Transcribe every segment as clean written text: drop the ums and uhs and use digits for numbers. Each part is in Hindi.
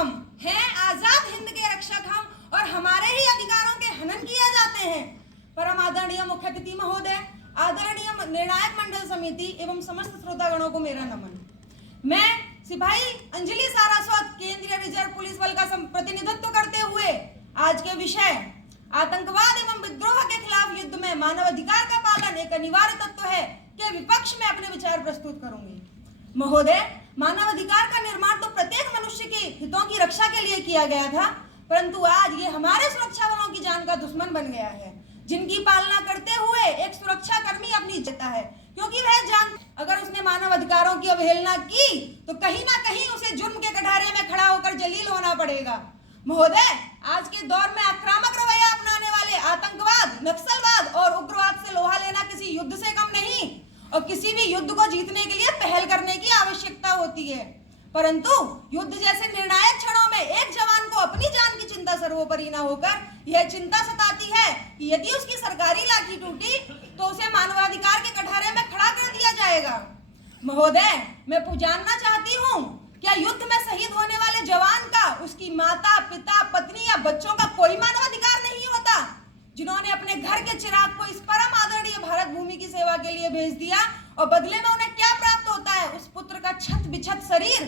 हम हैं आजाद हिंद के रक्षक हम, और हमारे ही अधिकारों के हनन किए जाते हैं। परम आदरणीय मुख्य अतिथि महोदय, आदरणीय निर्णायक मंडल समिति एवं समस्त श्रोतागणों को मेरा नमन। मैं सिपाही अंजलि सारस्वत केंद्रीय रिजर्व पुलिस बल का प्रतिनिधित्व करते हुए आज के विषय आतंकवाद एवं विद्रोह के खिलाफ युद्ध में मानव अधिकार का पालन एक अनिवार्य तत्व है के विपक्ष में अपने विचार प्रस्तुत करूंगी। महोदय, मानव अधिकार का निर्माण तो प्रत्येक मनुष्य के हितों की रक्षा के लिए किया गया था, परंतु आज ये हमारे सुरक्षा बलों की जान का दुश्मन बन गया है, जिनकी पालना करते हुए एक सुरक्षा कर्मी अपनी जीता है, क्योंकि वह जान अगर उसने मानव अधिकारों की अवहेलना की तो कहीं ना कहीं उसे जुर्म के कटघरे में खड़ा होकर जलील होना पड़ेगा। महोदय, आज के दौर में आक्रामक रवैया अपनाने वाले आतंकवाद, नक्सलवाद और उग्रवाद से लोहा लेना किसी युद्ध से कम नहीं, और किसी भी युद्ध को जीतने के लिए पहल करने की आवश्यकता होती है। परंतु युद्ध जैसे निर्णायक क्षणों में एक जवान को अपनी जान की चिंता सर्वोपरि न होकर यह चिंता सताती है कि यदि उसकी सरकारी लाठी टूटी तो उसे मानवाधिकार के कटघरे में खड़ा कर दिया जाएगा। महोदय, मैं जानना चाहती हूँ, क्या युद्ध में शहीद होने वाले जवान का उसकी माता, पिता, पत्नी या बच्चों का कोई मानवाधिकार नहीं होता, जिन्होंने अपने घर के चिराग को इस परम आदरणीय भारत भूमि की सेवा के लिए भेज दिया, और बदले में उन्हें क्या प्राप्त होता है? उस पुत्र का छत बिछत शरीर,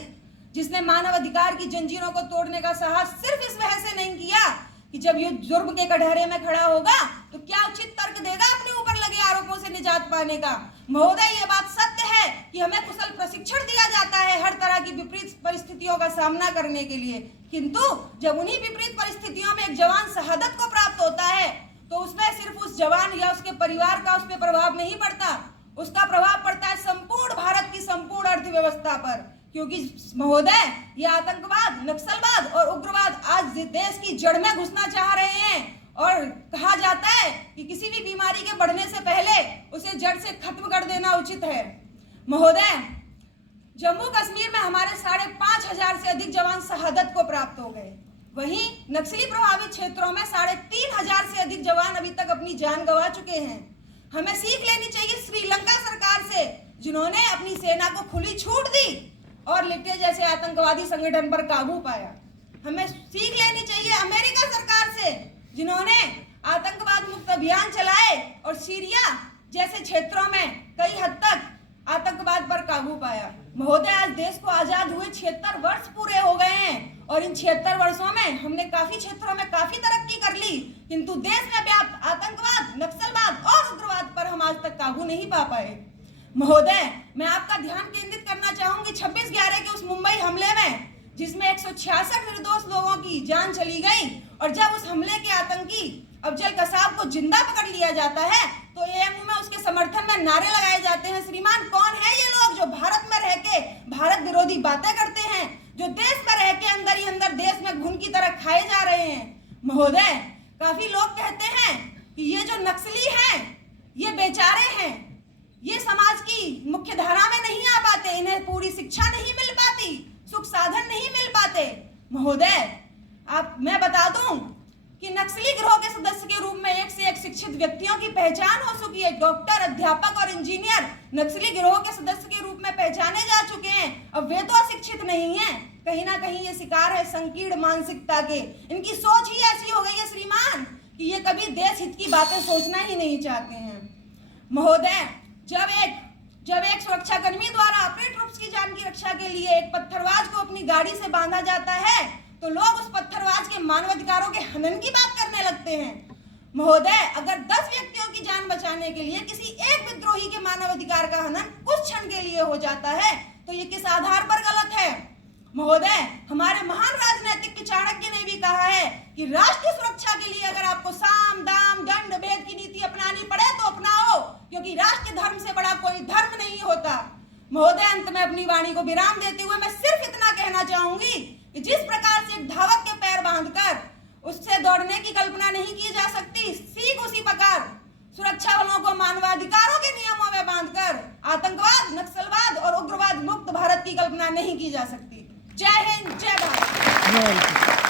जिसने मानव अधिकार की जंजीरों को तोड़ने का साहस सिर्फ इस वजह से नहीं किया कि जब ये जुर्म के कटघरे में खड़ा होगा तो क्या उचित तर्क देगा अपने ऊपर लगे आरोपों से निजात पाने का। महोदय, ये बात सत्य है कि हमें कुशल प्रशिक्षण दिया जाता है हर तरह की विपरीत परिस्थितियों का सामना करने के लिए, किंतु जब उन्हीं विपरीत परिस्थितियों में एक जवान शहादत को प्राप्त होता है तो उसमें सिर्फ उस जवान या उसके परिवार का उस पर प्रभाव नहीं पड़ता, उसका प्रभाव पड़ता है संपूर्ण भारत की संपूर्ण अर्थव्यवस्था पर। क्योंकि महोदय, ये आतंकवाद, नक्सलवाद और उग्रवाद आज देश की जड़ में घुसना चाह रहे हैं, और कहा जाता है कि किसी भी बीमारी के बढ़ने से पहले उसे जड़ से खत्म कर देना उचित है। महोदय, जम्मू कश्मीर में हमारे 5,500 से अधिक जवान शहादत को प्राप्त हो गए, वहीं नक्सली प्रभावित क्षेत्रों में 3,500 से अधिक जवान अभी तक अपनी जान गंवा चुके हैं। हमें सीख लेनी चाहिए श्रीलंका सरकार से, जिन्होंने अपनी सेना को खुली छूट दी और लिट्टे जैसे आतंकवादी संगठन पर काबू पाया। हमें सीख लेनी चाहिए अमेरिका सरकार से, जिन्होंने आतंकवाद मुक्त अभियान चलाए और सीरिया जैसे क्षेत्रों में कई हद तक आतंकवाद पर काबू पाया। महोदय, आज देश को आजाद हुए 76 वर्ष पूरे हो गए हैं, और इन 76 वर्षों में हमने काफी क्षेत्रों में काफी तरक्की कर ली, किंतु देश में व्याप्त आतंकवाद, नक्सलवाद और उग्रवाद पर हम आज तक काबू नहीं पा पाए। महोदय, मैं आपका ध्यान केंद्रित करना चाहूंगी 26/11 के उस मुंबई हमले में, जिसमें 166 निर्दोष लोगों की जान चली गई, और जब उस हमले के आतंकी अफजल कसाब को जिंदा पकड़ लिया जाता है तो एएमयू में उसके समर्थन में नारे लगाए जाते हैं। श्रीमान, कौन है ये लोग जो भारत में रह के भारत विरोधी बातें करते हैं, जो देश में रह के अंदर ही अंदर देश में घुन की तरह खाए जा रहे हैं। महोदय, काफी लोग कहते हैं कि ये जो नक्सली हैं ये बेचारे हैं, ये समाज की मुख्य धारा में नहीं आ पाते, इन्हें पूरी शिक्षा नहीं मिल पाती, सुख साधन नहीं मिल पाते। महोदय, मैं बता दूं कि नक्सली गिरोह के सदस्य के रूप में एक से एक शिक्षित व्यक्तियों की पहचान हो चुकी है। डॉक्टर, अध्यापक और इंजीनियर नक्सली गिरोह के सदस्य के रूप में पहचाने जा चुके हैं। अब वे तो अशिक्षित नहीं हैं, कहीं ना कहीं ये शिकार है संकीर्ण मानसिकता के। इनकी सोच ही ऐसी हो गई है श्रीमान कि ये कभी देश हित की बातें सोचना ही नहीं चाहते हैं। महोदय, जब एक सुरक्षाकर्मी द्वारा अपने ट्रुप्स की जान की रक्षा के लिए एक पत्थरबाज को अपनी गाड़ी से बांधा जाता है तो लोग उस पत्थरबाज के मानवाधिकारों के हनन की बात करने लगते हैं। महोदय, अगर 10 व्यक्तियों की जान बचाने के लिए किसी एक विद्रोही के मानवाधिकार का हनन कुछ क्षण के लिए हो जाता है तो ये किस आधार पर गलत है? महोदय, हमारे महान राजनीतिक चाणक्य ने भी कहा है कि राष्ट्रीय सुरक्षा के लिए अगर आपको साम, दाम, दंड, भेद की नीति अपनानी पड़े तो अपनाओ, क्योंकि राष्ट्रीय धर्म से बड़ा कोई धर्म नहीं होता। महोदय, अंत में अपनी वाणी को विराम देते हुए मैं सिर्फ इतना कहना चाहूंगी कि जिस प्रकार से एक धावक के पैर बांधकर उससे दौड़ने की कल्पना नहीं की जा सकती, सीख उसी प्रकार सुरक्षा बलों को मानवाधिकारों के नियमों में बांधकर आतंकवाद, नक्सलवाद और उग्रवाद मुक्त भारत की कल्पना नहीं की जा सकती। जय हिंद, जय भारत।